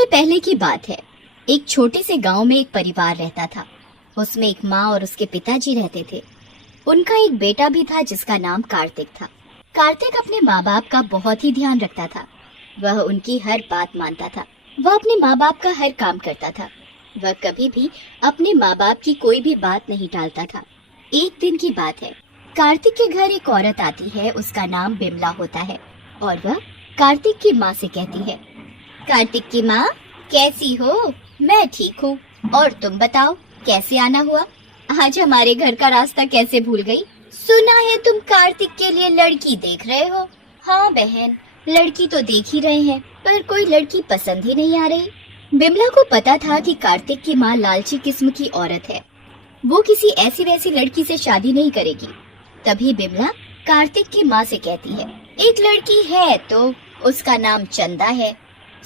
समय पहले की बात है। एक छोटे से गांव में एक परिवार रहता था। उसमें एक माँ और उसके पिताजी रहते थे। उनका एक बेटा भी था जिसका नाम कार्तिक था। कार्तिक अपने माँ बाप का बहुत ही ध्यान रखता था। वह उनकी हर बात मानता था। वह अपने माँ बाप का हर काम करता था। वह कभी भी अपने माँ बाप की कोई भी बात नहीं टालता था। एक दिन की बात है, कार्तिक के घर एक औरत आती है। उसका नाम बिमला होता है और वह कार्तिक की माँ से कहती है, कार्तिक की माँ, कैसी हो? मैं ठीक हूँ। और तुम बताओ, कैसे आना हुआ? आज हमारे घर का रास्ता कैसे भूल गई? सुना है तुम कार्तिक के लिए लड़की देख रहे हो। हाँ बहन, लड़की तो देख ही रहे हैं, पर कोई लड़की पसंद ही नहीं आ रही। बिमला को पता था कि कार्तिक की माँ लालची किस्म की औरत है। वो किसी ऐसी वैसी लड़की से शादी नहीं करेगी। तभी बिमला कार्तिक की माँ से कहती है, एक लड़की है तो उसका नाम चंदा है।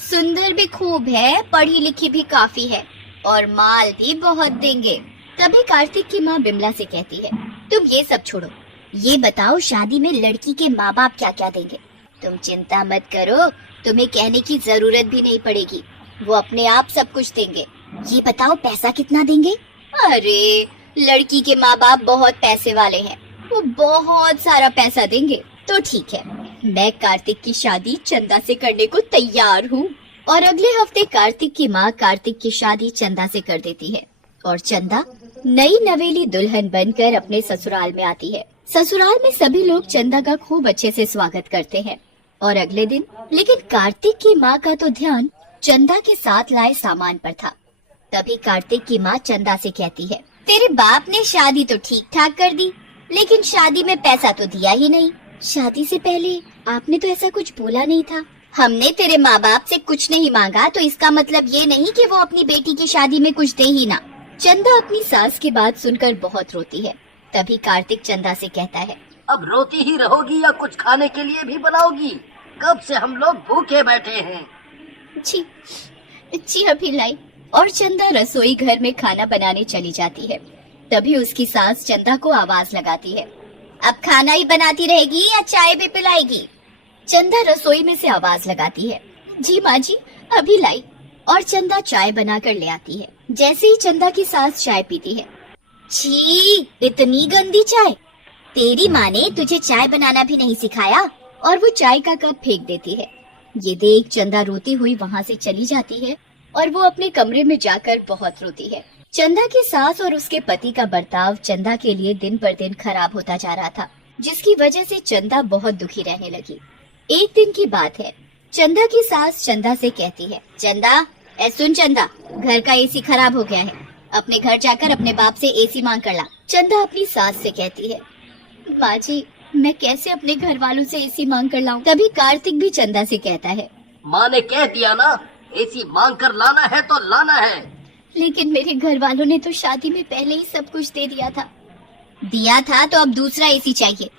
सुंदर भी खूब है, पढ़ी लिखी भी काफी है और माल भी बहुत देंगे। तभी कार्तिक की माँ बिमला से कहती है, तुम ये सब छोड़ो, ये बताओ शादी में लड़की के माँ बाप क्या क्या देंगे? तुम चिंता मत करो, तुम्हें कहने की जरूरत भी नहीं पड़ेगी, वो अपने आप सब कुछ देंगे। ये बताओ पैसा कितना देंगे? अरे लड़की के माँ बाप बहुत पैसे वाले हैं, वो बहुत सारा पैसा देंगे। तो ठीक है, मैं कार्तिक की शादी चंदा से करने को तैयार हूँ। और अगले हफ्ते कार्तिक की माँ कार्तिक की शादी चंदा से कर देती है और चंदा नई नवेली दुल्हन बनकर अपने ससुराल में आती है। ससुराल में सभी लोग चंदा का खूब अच्छे से स्वागत करते हैं। और अगले दिन लेकिन कार्तिक की माँ का तो ध्यान चंदा के साथ लाए सामान पर था। तभी कार्तिक की माँ चंदा से कहती है, तेरे बाप ने शादी तो ठीक ठाक कर दी, लेकिन शादी में पैसा तो दिया ही नहीं। शादी से पहले आपने तो ऐसा कुछ बोला नहीं था। हमने तेरे माँ बाप से कुछ नहीं मांगा तो इसका मतलब ये नहीं कि वो अपनी बेटी की शादी में कुछ दे ही ना। चंदा अपनी सास की बात सुनकर बहुत रोती है। तभी कार्तिक चंदा से कहता है, अब रोती ही रहोगी या कुछ खाने के लिए भी बनाओगी? कब से हम लोग भूखे बैठे हैं। जी अभी लाई। और चंदा रसोई घर में खाना बनाने चली जाती है। तभी उसकी सास चंदा को आवाज लगाती है, अब खाना ही बनाती रहेगी या चाय भी पिलाएगी? चंदा रसोई में से आवाज लगाती है, जी माँ जी, अभी लाई। और चंदा चाय बनाकर ले आती है। जैसे ही चंदा की सास चाय पीती है, छी, इतनी गंदी चाय! तेरी माँ ने तुझे चाय बनाना भी नहीं सिखाया। और वो चाय का कप फेंक देती है। ये देख चंदा रोती हुई वहाँ से चली जाती है और वो अपने कमरे में जाकर बहुत रोती है। चंदा की सास और उसके पति का बर्ताव चंदा के लिए दिन पर दिन खराब होता जा रहा था, जिसकी वजह से चंदा बहुत दुखी रहने लगी। एक दिन की बात है, चंदा की सास चंदा से कहती है, चंदा, सुन चंदा, घर का एसी खराब हो गया है, अपने घर जाकर अपने बाप से एसी मांग कर ला। चंदा अपनी सास से कहती है, माँ जी, मैं कैसे अपने घर वालों से एसी मांग कर लाऊं? तभी कार्तिक भी चंदा से कहता है, माँ ने कह दिया ना, एसी मांग कर लाना है तो लाना है। लेकिन मेरे घर वालों ने तो शादी में पहले ही सब कुछ दे दिया था। दिया था तो अब दूसरा एसी चाहिए।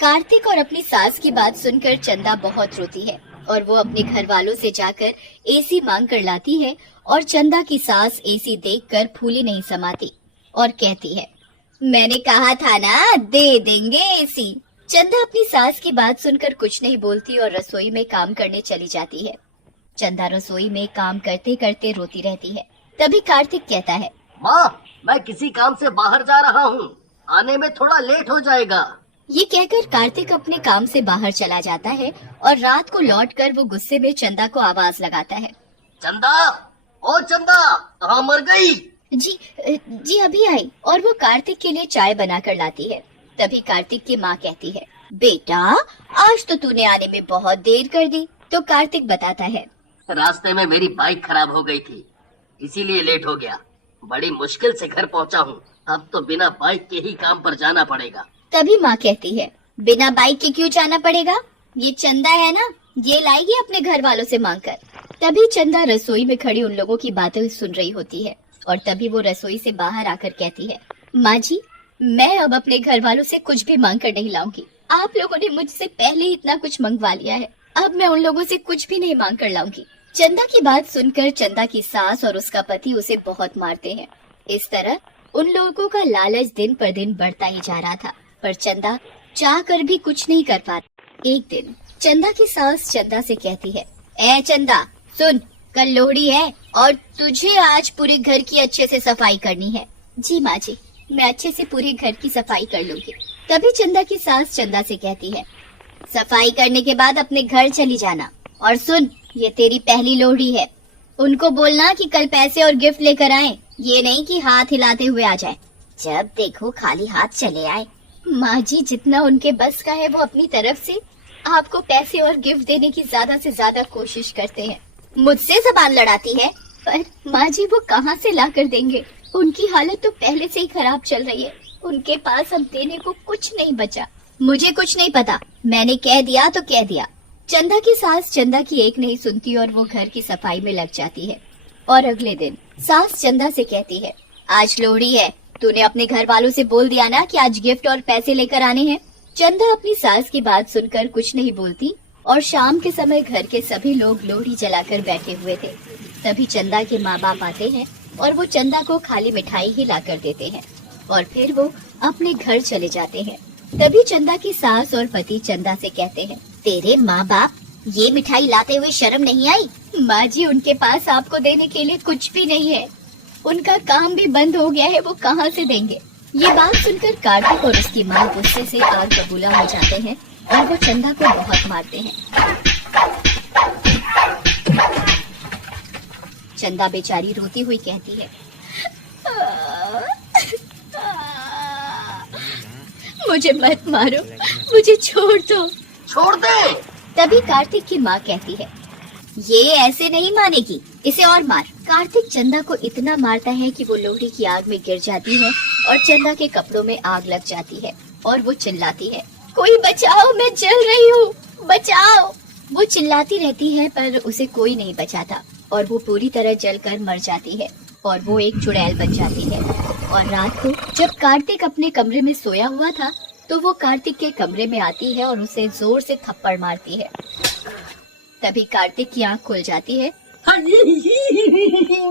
कार्तिक और अपनी सास की बात सुनकर चंदा बहुत रोती है और वो अपने घर वालों से जाकर एसी मांग कर लाती है। और चंदा की सास एसी देखकर फूली नहीं समाती और कहती है, मैंने कहा था ना, दे देंगे एसी। चंदा अपनी सास की बात सुनकर कुछ नहीं बोलती और रसोई में काम करने चली जाती है। चंदा रसोई में काम करते करते रोती रहती है। तभी कार्तिक कहता है, माँ, मैं किसी काम से बाहर जा रहा हूँ, आने में थोड़ा लेट हो जाएगा। ये कहकर कार्तिक अपने काम से बाहर चला जाता है और रात को लौटकर वो गुस्से में चंदा को आवाज लगाता है, चंदा, ओ चंदा, कहाँ मर गई? जी अभी आई। और वो कार्तिक के लिए चाय बनाकर लाती है। तभी कार्तिक की माँ कहती है, बेटा, आज तो तूने आने में बहुत देर कर दी। तो कार्तिक बताता है, रास्ते में मेरी बाइक खराब हो गई थी, इसीलिए लेट हो गया। बड़ी मुश्किल से घर पहुँचा हूँ, अब तो बिना बाइक के ही काम पर जाना पड़ेगा। तभी माँ कहती है, बिना बाइक के क्यों जाना पड़ेगा? ये चंदा है ना, ये लाएगी अपने घर वालों से मांगकर। तभी चंदा रसोई में खड़ी उन लोगों की बातें सुन रही होती है और तभी वो रसोई से बाहर आकर कहती है, माँ जी, मैं अब अपने घर वालों से कुछ भी मांग कर नहीं लाऊंगी। आप लोगों ने मुझसे पहले ही इतना कुछ मंगवा लिया है, अब मैं उन लोगों से कुछ भी नहीं मांग कर लाऊंगी। चंदा की बात सुनकर चंदा की सास और उसका पति उसे बहुत मारते हैं। इस तरह उन लोगों का लालच दिन पर दिन बढ़ता ही जा रहा था, पर चंदा चाह कर भी कुछ नहीं कर पाती। एक दिन चंदा की सास चंदा से कहती है, ए चंदा सुन, कल लोहड़ी है और तुझे आज पूरे घर की अच्छे से सफाई करनी है। जी माँ जी, मैं अच्छे से पूरे घर की सफाई कर लूंगी। तभी चंदा की सास चंदा से कहती है, सफाई करने के बाद अपने घर चली जाना। और सुन, ये तेरी पहली लोहड़ी है, उनको बोलना कि कल पैसे और गिफ्ट लेकर आए, ये नहीं कि हाथ हिलाते हुए आ जाए। जब देखो खाली हाथ चले आए। माँ जी, जितना उनके बस का है वो अपनी तरफ से आपको पैसे और गिफ्ट देने की ज्यादा से ज्यादा कोशिश करते हैं। मुझसे जबान लड़ाती है, पर माँ जी वो कहाँ से ला कर देंगे? उनकी हालत तो पहले से ही खराब चल रही है। उनके पास अब देने को कुछ नहीं बचा। मुझे कुछ नहीं पता, मैंने कह दिया तो कह दिया। चंदा की सास चंदा की एक नहीं सुनती और वो घर की सफाई में लग जाती है। और अगले दिन सास चंदा से कहती है, आज लोहड़ी है, तूने अपने घर वालों से बोल दिया ना कि आज गिफ्ट और पैसे लेकर आने हैं। चंदा अपनी सास की बात सुनकर कुछ नहीं बोलती और शाम के समय घर के सभी लोग लोहड़ी जलाकर बैठे हुए थे। तभी चंदा के माँ बाप आते हैं और वो चंदा को खाली मिठाई ही लाकर देते हैं और फिर वो अपने घर चले जाते हैं। तभी चंदा की सास और पति चंदा से कहते हैं, तेरे माँ बाप ये मिठाई लाते हुए शर्म नहीं आई? माँ जी, उनके पास आपको देने के लिए कुछ भी नहीं है, उनका काम भी बंद हो गया है, वो कहाँ से देंगे? ये बात सुनकर कार्तिक और उसकी माँ गुस्से से आग बबूला हो जाते हैं और वो चंदा को बहुत मारते हैं। चंदा बेचारी रोती हुई कहती है, मुझे मत मारो, मुझे छोड़ दो। छोड़ दे। तभी कार्तिक की माँ कहती है, ये ऐसे नहीं मानेगी, इसे और मार। कार्तिक चंदा को इतना मारता है कि वो लोहड़ी की आग में गिर जाती है और चंदा के कपड़ों में आग लग जाती है और वो चिल्लाती है, कोई बचाओ, मैं जल रही हूँ, बचाओ। वो चिल्लाती रहती है पर उसे कोई नहीं बचाता और वो पूरी तरह जलकर मर जाती है और वो एक चुड़ैल बन जाती है। और रात को जब कार्तिक अपने कमरे में सोया हुआ था तो वो कार्तिक के कमरे में आती है और उसे जोर से थप्पड़ मारती है। तभी कार्तिक की आंख खुल जाती है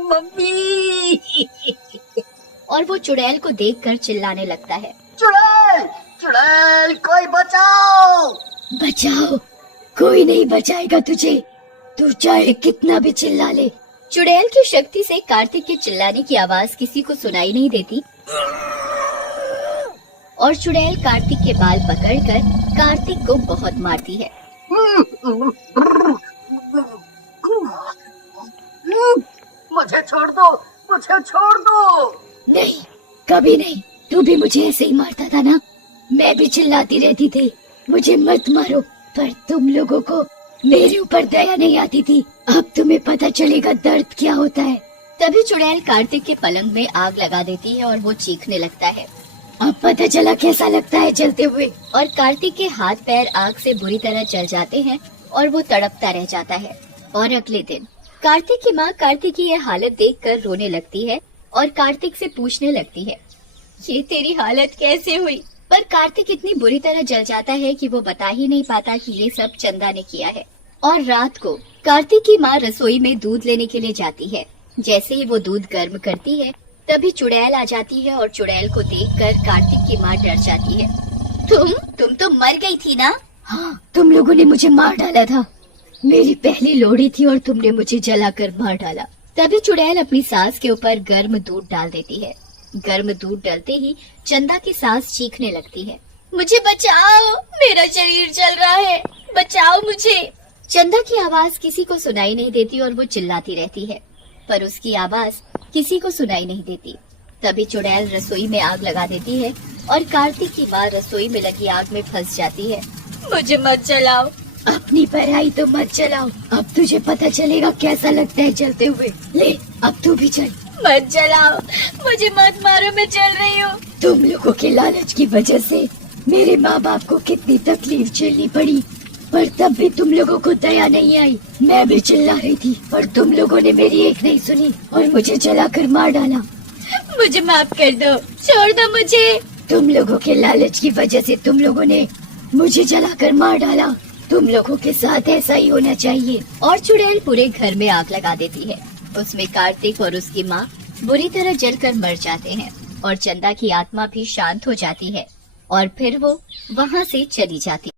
मम्मी। और वो चुड़ैल को देखकर चिल्लाने लगता है, चुड़ैल, चुड़ैल, कोई बचाओ। बचाओ, कोई नहीं बचाएगा तुझे, तू चाहे कितना भी चिल्ला ले। चुड़ैल की शक्ति से कार्तिक के चिल्लाने की आवाज किसी को सुनाई नहीं देती और चुड़ैल कार्तिक के बाल पकड़कर कार्तिक को बहुत मारती है। मुझे छोड़ दो, मुझे छोड़ दो। नहीं, कभी नहीं, तू भी मुझे ऐसे ही मारता था ना, मैं भी चिल्लाती रहती थी मुझे मत मारो, पर तुम लोगों को मेरे ऊपर दया नहीं आती थी। अब तुम्हें पता चलेगा दर्द क्या होता है। तभी चुड़ैल कार्तिक के पलंग में आग लगा देती है और वो चीखने लगता है। अब पता चला कैसा लगता है जलते हुए। और कार्तिक के हाथ पैर आग से बुरी तरह जल जाते हैं और वो तड़पता रह जाता है। और अगले दिन कार्तिक की माँ कार्तिक की यह हालत देखकर रोने लगती है और कार्तिक से पूछने लगती है, ये तेरी हालत कैसे हुई? पर कार्तिक इतनी बुरी तरह जल जाता है कि वो बता ही नहीं पाता कि ये सब चंदा ने किया है। और रात को कार्तिक की माँ रसोई में दूध लेने के लिए जाती है। जैसे ही वो दूध गर्म करती है तभी चुड़ैल आ जाती है और चुड़ैल को देखकर कार्तिक की माँ डर जाती है। तुम तो मर गई थी ना? हाँ, तुम लोगों ने मुझे मार डाला था, मेरी पहली लोहड़ी थी और तुमने मुझे जलाकर मार डाला। तभी चुड़ैल अपनी सास के ऊपर गर्म दूध डाल देती है। गर्म दूध डलते ही चंदा की सास चीखने लगती है, मुझे बचाओ, मेरा शरीर जल रहा है, बचाओ मुझे। चंदा की आवाज किसी को सुनाई नहीं देती और वो चिल्लाती रहती है, पर उसकी आवाज किसी को सुनाई नहीं देती। तभी चुड़ैल रसोई में आग लगा देती है और कार्तिक की माँ रसोई में लगी आग में फंस जाती है। मुझे मत जलाओ, अपनी पराई तो मत जलाओ, अब तुझे पता चलेगा कैसा लगता है जलते हुए। ले, अब तू भी चल। मत जलाओ, मुझे मत मारो, मैं जल रही हूँ। तुम लोगों के लालच की वजह से मेरे माँ बाप को कितनी तकलीफ झेलनी पड़ी, पर तब भी तुम लोगों को दया नहीं आई। मैं भी चिल्ला रही थी पर तुम लोगों ने मेरी एक नहीं सुनी और मुझे जलाकर मार डाला। मुझे माफ कर दो, छोड़ दो मुझे। तुम लोगों के लालच की वजह से तुम लोगों ने मुझे जलाकर मार डाला, तुम लोगों के साथ ऐसा ही होना चाहिए। और चुड़ैल पूरे घर में आग लगा देती है। उसमें कार्तिक और उसकी माँ बुरी तरह जलकर मर जाते हैं और चंदा की आत्मा भी शांत हो जाती है और फिर वो वहाँ से चली जाती।